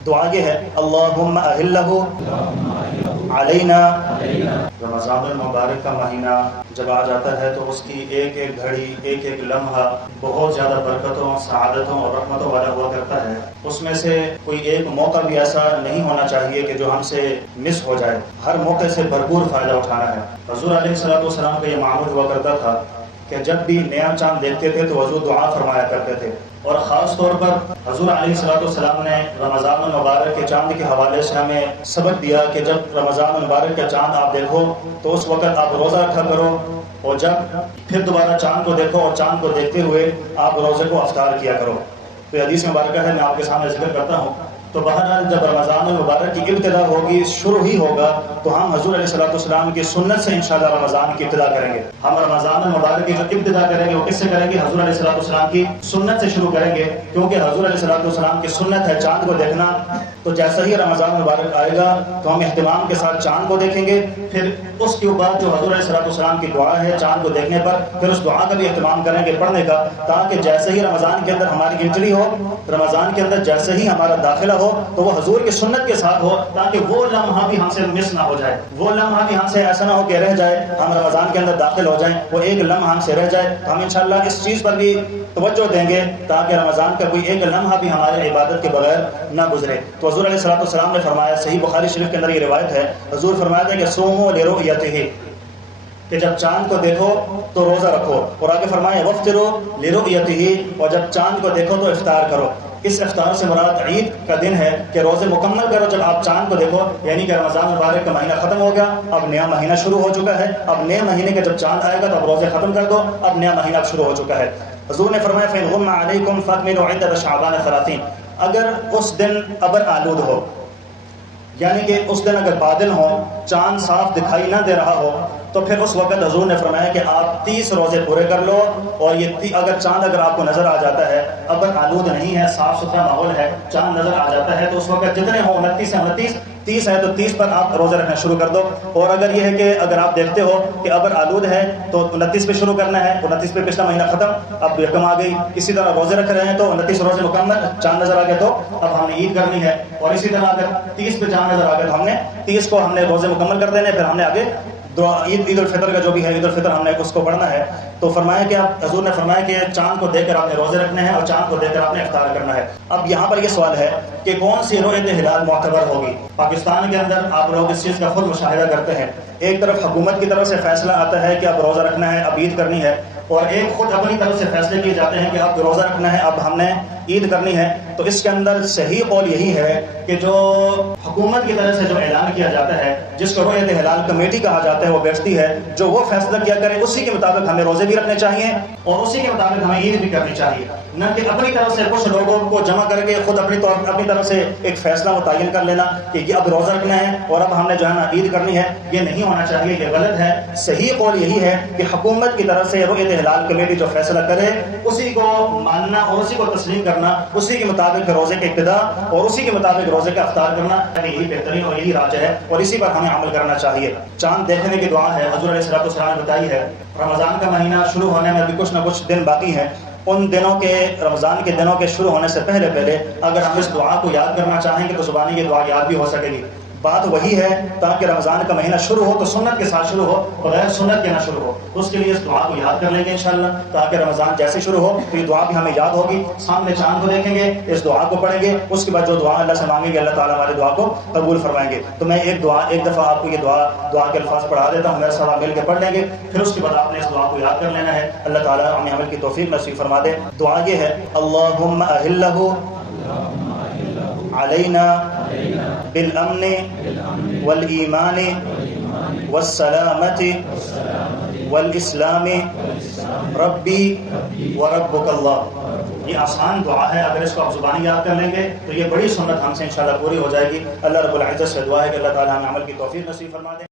دعا یہ ہے اللہم اہلہ علینا۔ رمضان المبارک کا مہینہ جب آ جاتا ہے تو اس کی ایک ایک گھڑی، ایک ایک لمحہ بہت زیادہ برکتوں، سعادتوں اور رحمتوں والا ہوا کرتا ہے۔ اس میں سے کوئی ایک موقع بھی ایسا نہیں ہونا چاہیے کہ جو ہم سے مس ہو جائے۔ ہر موقع سے بھرپور فائدہ اٹھانا ہے۔ حضور علیہ السلام کا یہ معمول ہوا کرتا تھا کہ جب بھی نیا چاند دیکھتے تھے تو حضور دعا فرمایا کرتے تھے، اور خاص طور پر حضور علیہ السلام نے رمضان المبارک کے چاند کے حوالے سے ہمیں سبق دیا کہ جب رمضان المبارک کا چاند آپ دیکھو تو اس وقت آپ روزہ رکھا کرو، اور جب پھر دوبارہ چاند کو دیکھو اور چاند کو دیکھتے ہوئے آپ روزے کو افطار کیا کرو۔ تو یہ حدیث مبارکہ ہے، میں آپ کے سامنے ذکر کرتا ہوں۔ تو بہرحال جب رمضان المبارک کی ابتدا ہوگی، شروع ہی ہوگا، تو ہم حضور علیہ السلام کی سنت سے انشاءاللہ رمضان کی ابتدا کریں گے۔ ہم رمضان المبارک کی جو ابتدا کریں گے وہ کس سے کریں گے؟ حضور علیہ السلام کی سنت سے شروع کریں گے، کیونکہ حضور علیہ السلام کی سنت ہے چاند کو دیکھنا۔ تو جیسا ہی رمضان المبارک آئے گا تو ہم اہتمام کے ساتھ چاند کو دیکھیں گے، پھر اس کے بعد جو حضور علیہ السلام کی دعا ہے چاند کو دیکھنے پر، پھر اس دعا کا بھی اہتمام کریں گے پڑھنے کا، تاکہ جیسے ہی رمضان کے اندر ہماری انٹری ہو، رمضان کے اندر جیسے ہی ہمارا داخلہ ہو تو وہ حضور کی سنت کے ساتھ ہو، تاکہ وہ لمحہ بھی ہم سے مس نہ ہو جائے، وہ لمحہ بھی ہم سے ایسا نہ ہو کہ رہ جائے، ہم رمضان کے اندر داخل ہو جائیں وہ ایک لمحہ ہم سے رہ جائے۔ تو ہم انشاءاللہ اس چیز پر بھی توجہ دیں گے تاکہ رمضان کا کوئی ایک لمحہ بھی ہمارے عبادت کے بغیر نہ گزرے۔ تو حضور علیہ السلام نے فرمایا، صحیح بخاری شریف کے اندر یہ روایت ہے، حضور فرمایا تھا کہ صوموا لرؤیتہ، کہ جب چاند کو دیکھو تو روزہ رکھو، اور آگے فرمایا وافطروا لرؤیتہ، اور جب چاند کو دیکھو تو افطار کرو۔ اس افطار سے مراد عید کا دن ہے کہ روزے مکمل کرو جب آپ چاند کو دیکھو، یعنی کہ رمضان مبارک کا مہینہ ختم ہو گیا، اب نیا مہینہ شروع ہو چکا ہے، اب نئے مہینے کا جب چاند آئے گا تو اب روزے ختم کر دو، اب نیا مہینہ اب شروع ہو چکا ہے۔ حضور نے فرمایا فإن غم علیکم فاکملوا عدۃ شعبان 30، اگر اس دن ابر آلود ہو، یعنی کہ اس دن اگر بادل ہوں، چاند صاف دکھائی نہ دے رہا ہو، تو پھر اس وقت حضور نے فرمایا کہ آپ 30 روزے پورے کر لو، اور یہ اگر چاند اگر آپ کو نظر آ جاتا ہے، ابر آلود نہیں ہے، صاف ستھرا ماحول ہے، چاند نظر آ جاتا ہے، تو اس وقت جتنے ہوں 29 سے 29، 30 ہے تو 30 پر آپ روزے رکھنا شروع کر دو۔ اور اگر یہ ہے کہ اگر آپ دیکھتے ہو کہ ابر آلود ہے تو 29 پہ شروع کرنا ہے، 29 پہ پچھلا مہینہ ختم، اب یکم آ گئی، اسی طرح روزے رکھ رہے ہیں تو 29 روزے مکمل، چاند نظر آ گیا تو اب ہم نے عید کرنی ہے، اور اسی طرح اگر 30 پہ چاند نظر آ گیا تو ہم نے 30 کو ہم نے روزے مکمل کر دینے، پھر ہم نے آگے عید الفطر کا جو بھی ہے عید الفطر ہم نے اس کو پڑھنا ہے۔ تو فرمایا کہ حضور نے فرمایا کہ چاند کو دیکھ کر آپ نے روزے رکھنے ہیں اور چاند کو دیکھ کر آپ نے افطار کرنا ہے۔ اب یہاں پر یہ سوال ہے کہ کون سی رؤیت ہلال معتبر ہوگی؟ پاکستان کے اندر آپ لوگ اس چیز کا خود مشاہدہ کرتے ہیں، ایک طرف حکومت کی طرف سے فیصلہ آتا ہے کہ اب روزہ رکھنا ہے، اب عید کرنی ہے، اور ایک خود اپنی طرف سے فیصلے کیے جاتے ہیں کہ اب روزہ رکھنا ہے، اب ہم نے عید کرنی ہے۔ تو اس کے اندر صحیح قول یہی ہے کہ جو حکومت کی طرف سے جو اعلان کیا جاتا ہے، جس کو رؤیت ہلال کمیٹی کہا جاتا ہے، وہ بیٹھتی ہے، جو وہ فیصلہ کیا کرے اسی کے مطابق ہمیں روزے بھی رکھنے چاہیے اور اسی کے مطابق ہمیں عید بھی کرنی چاہیے، نہ کہ اپنی طرف سے کچھ لوگوں کو جمع کر کے خود اپنی طرف سے ایک فیصلہ متعین کر لینا کہ یہ اب روزہ رکھنا ہے اور اب ہم نے جو ہے نا عید کرنی ہے۔ یہ نہیں ہونا چاہیے، یہ غلط ہے۔ صحیح قول یہی ہے کہ حکومت کی طرف سے رؤیت ہلال کمیٹی جو فیصلہ کرے اسی کو ماننا اور اسی کو تسلیم کرنا، اسی کے مطابق روزے کی ابتدا اور اسی کے مطابق روزے کا افطار کرنا، یہی بہترین اور یہی راج ہے، اور اسی پر ہمیں عمل کرنا چاہیے۔ چاند دیکھنے کی دعا ہے، حضور علیہ السلام نے بتائی ہے، رمضان کا مہینہ شروع ہونے میں ابھی کچھ نہ کچھ دن باقی ہیں، ان دنوں کے رمضان کے دنوں کے شروع ہونے سے پہلے اگر ہم اس دعا کو یاد کرنا چاہیں گے تو زبانی یہ دعا یاد بھی ہو سکے گی۔ بات وہی ہے تاکہ رمضان کا مہینہ شروع ہو تو سنت کے ساتھ شروع ہو، بغیر سنت کے نہ شروع ہو، تو اس کے لیے اس دعا کو یاد کر لیں گے انشاءاللہ، تاکہ رمضان جیسے شروع ہو تو یہ دعا بھی ہمیں یاد ہوگی، سامنے چاند کو دیکھیں گے، اس دعا کو پڑھیں گے، اس کے بعد جو دعا اللہ سے مانگیں گے اللہ تعالیٰ ہماری دعا کو قبول فرمائیں گے۔ تو میں ایک دفعہ آپ کو یہ دعا کے الفاظ پڑھا دیتا ہوں، میرے ساتھ مل کے پڑھ لیں گے، پھر اس کے بعد آپ نے اس دعا کو یاد کر لینا ہے۔ اللہ تعالیٰ ہمیں عمل کی توفیق نصیب فرما دے۔ دعا یہ ہے اللہم اہلہ علینا بالامن والایمان والسلامت والاسلام ربی وربک اللہ۔ یہ آسان دعا ہے، اگر اس کو آپ زبانی یاد کر لیں گے تو یہ بڑی سنت ہم سے انشاءاللہ پوری ہو جائے گی۔ اللہ رب العزت سے دعا ہے کہ اللہ تعالیٰ ہمیں عمل کی توفیق نصیب فرما دے۔